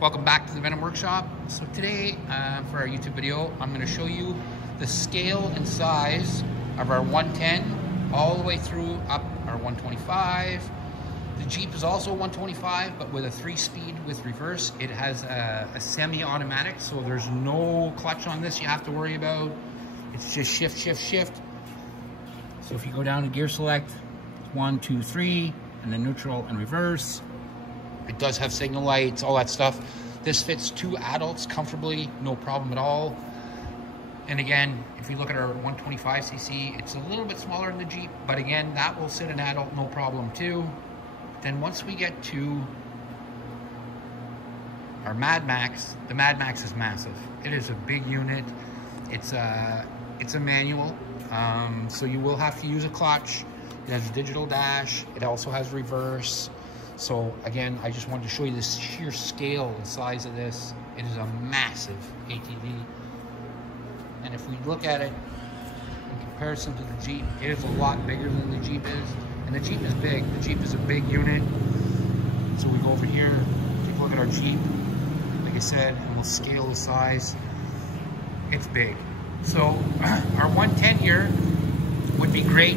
Welcome back to the Venom Workshop. So today, for our YouTube video, I'm going to show you the scale and size of our 110 all the way through up our 125. The Jeep is also 125, but with a 3-speed with reverse. It has a semi-automatic, so there's no clutch on this you have to worry about. It's just shift, shift, shift. So if you go down to gear select, 1, 2, 3, and then neutral and reverse. It does have signal lights, all that stuff. This fits 2 adults comfortably, no problem at all. And again, if you look at our 125cc, it's a little bit smaller than the Jeep, but again, that will sit an adult, no problem too. Then once we get to our Mad Max, the Mad Max is massive. It is a big unit. It's a manual, so you will have to use a clutch. It has a digital dash. It also has reverse. So again, I just wanted to show you the sheer scale and size of this. It is a massive ATV. And if we look at it in comparison to the Jeep, it is a lot bigger than the Jeep is. And the Jeep is big. The Jeep is a big unit. So we go over here, take a look at our Jeep, like I said, and we'll scale the size. It's big. So our 110 here would be great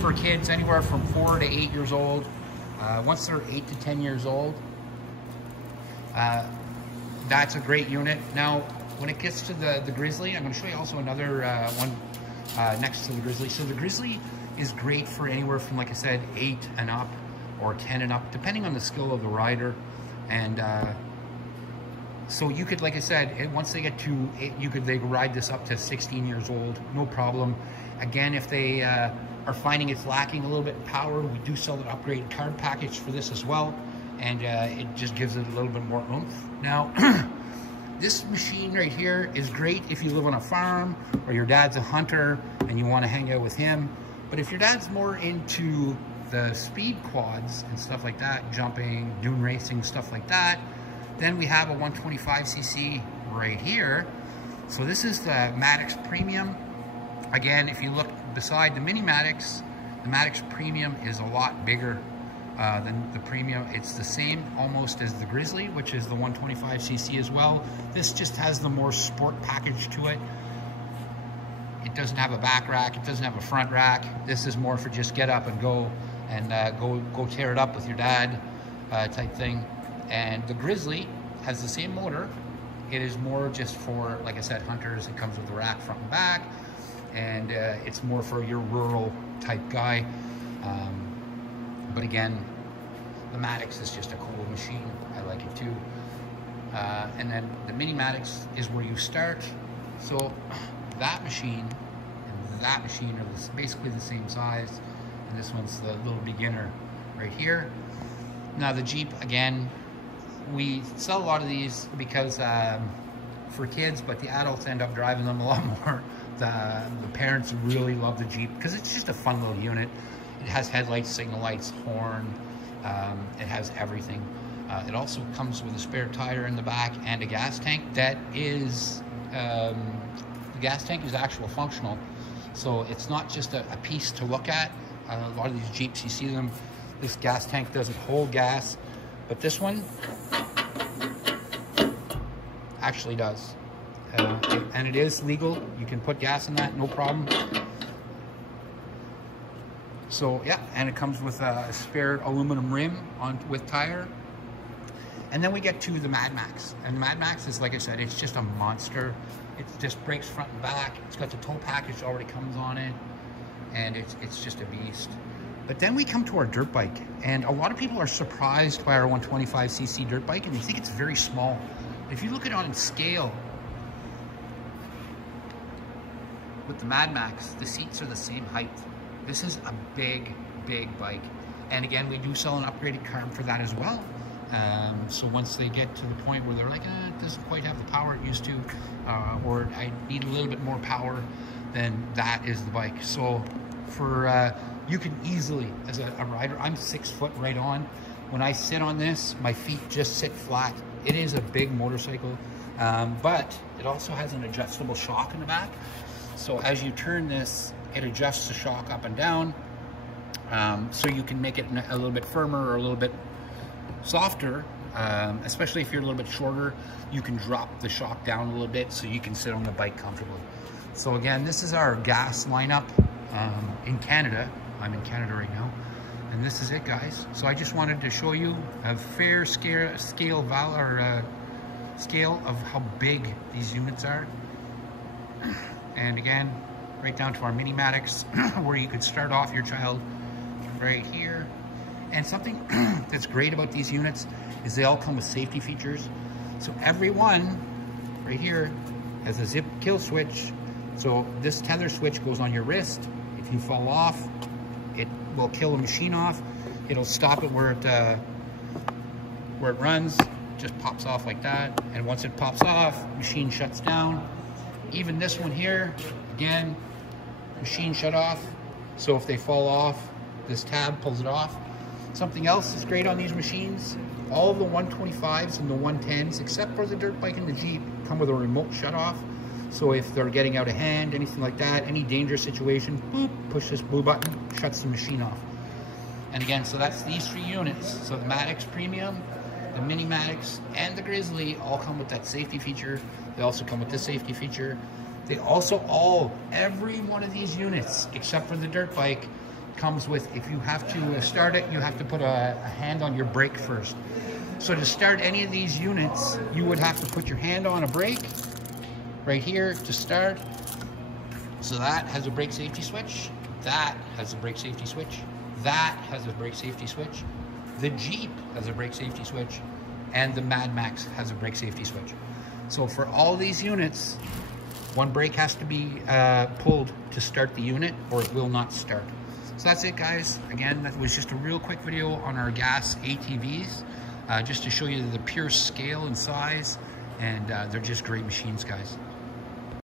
for kids anywhere from 4 to 8 years old. Once they're 8 to 10 years old, that's a great unit. Now, when it gets to the Grizzly, I'm going to show you also another one next to the Grizzly. So the Grizzly is great for anywhere from, like I said, 8 and up or 10 and up, depending on the skill of the rider. And so you could, like I said, once they get to 8, they could ride this up to 16 years old, no problem. Again, if they are finding it's lacking a little bit in power, we do sell an upgraded card package for this as well, and it just gives it a little bit more oomph. Now, this machine right here is great if you live on a farm or your dad's a hunter and you want to hang out with him. But if your dad's more into the speed quads and stuff like that, jumping, dune racing, stuff like that, then we have a 125cc right here. So this is the Maddox Premium. Again, if you look beside the Mini Maddox, the Maddox Premium is a lot bigger than the Premium. It's the same almost as the Grizzly, which is the 125cc as well. This just has the more sport package to it. It doesn't have a back rack. It doesn't have a front rack. This is more for just get up and go and go tear it up with your dad type thing. And the Grizzly has the same motor. It is more just for, like I said, hunters. It comes with the rack front and back. And it's more for your rural type guy. But again, the Maddox is just a cool machine. I like it too. And then the Mini Maddox is where you start. So that machine and that machine are basically the same size. And this one's the little beginner right here. Now the Jeep, again, we sell a lot of these because for kids, but the adults end up driving them a lot more. The parents really love the Jeep because it's just a fun little unit. It has headlights, signal lights, horn. It has everything. It also comes with a spare tire in the back and a gas tank. That is, the gas tank is actual functional. So it's not just a piece to look at. A lot of these Jeeps, you see them, this gas tank doesn't hold gas, but this one actually does. And it is legal. You can put gas in that, no problem. So yeah, and it comes with a spare aluminum rim with tire. And then we get to the Mad Max. And the Mad Max is, like I said, it's just a monster. It just brakes front and back. It's got the tow package already comes on it. And it's just a beast. But then we come to our dirt bike. And a lot of people are surprised by our 125cc dirt bike, and they think it's very small. If you look at it on scale, with the Mad Max, the seats are the same height. This is a big, big bike. And again, we do sell an upgraded card for that as well. So once they get to the point where they're like, it doesn't quite have the power it used to, or I need a little bit more power, then that is the bike. So for, you can easily, as a rider, I'm 6 foot right on. When I sit on this, my feet just sit flat. It is a big motorcycle, but it also has an adjustable shock in the back. So as you turn this, it adjusts the shock up and down. So you can make it a little bit firmer or a little bit softer Especially if you're a little bit shorter, you can drop the shock down a little bit so you can sit on the bike comfortably. So again, this is our gas lineup in Canada. I'm in Canada right now. And this is it, guys. So I just wanted to show you a fair scale of how big these units are. And again, right down to our mini-matics, where you could start off your child right here. And something that's great about these units is they all come with safety features. So every one right here has a zip kill switch. So this tether switch goes on your wrist. If you fall off, it will kill the machine off. It'll stop it where it runs, just pops off like that. And once it pops off, machine shuts down. Even this one here, again, machine shut off. So if they fall off, this tab pulls it off. Something else is great on these machines, all of the 125s and the 110s, except for the dirt bike and the Jeep, come with a remote shut off. So if they're getting out of hand, anything like that, any dangerous situation, boop, push this blue button, shuts the machine off. And again, so that's these 3 units. So the Matix Premium, the Mini Matix, and the Grizzly all come with that safety feature. They also come with this safety feature. They also every one of these units, except for the dirt bike, comes with, if you have to start it, you have to put a hand on your brake first. So to start any of these units, you would have to put your hand on a brake right here to start. So that has a brake safety switch. That has a brake safety switch. That has a brake safety switch. The Jeep has a brake safety switch. And the Mad Max has a brake safety switch. So for all these units, one brake has to be pulled to start the unit, or it will not start. So that's it, guys. Again, that was just a real quick video on our gas ATVs, just to show you the pure scale and size, and they're just great machines, guys.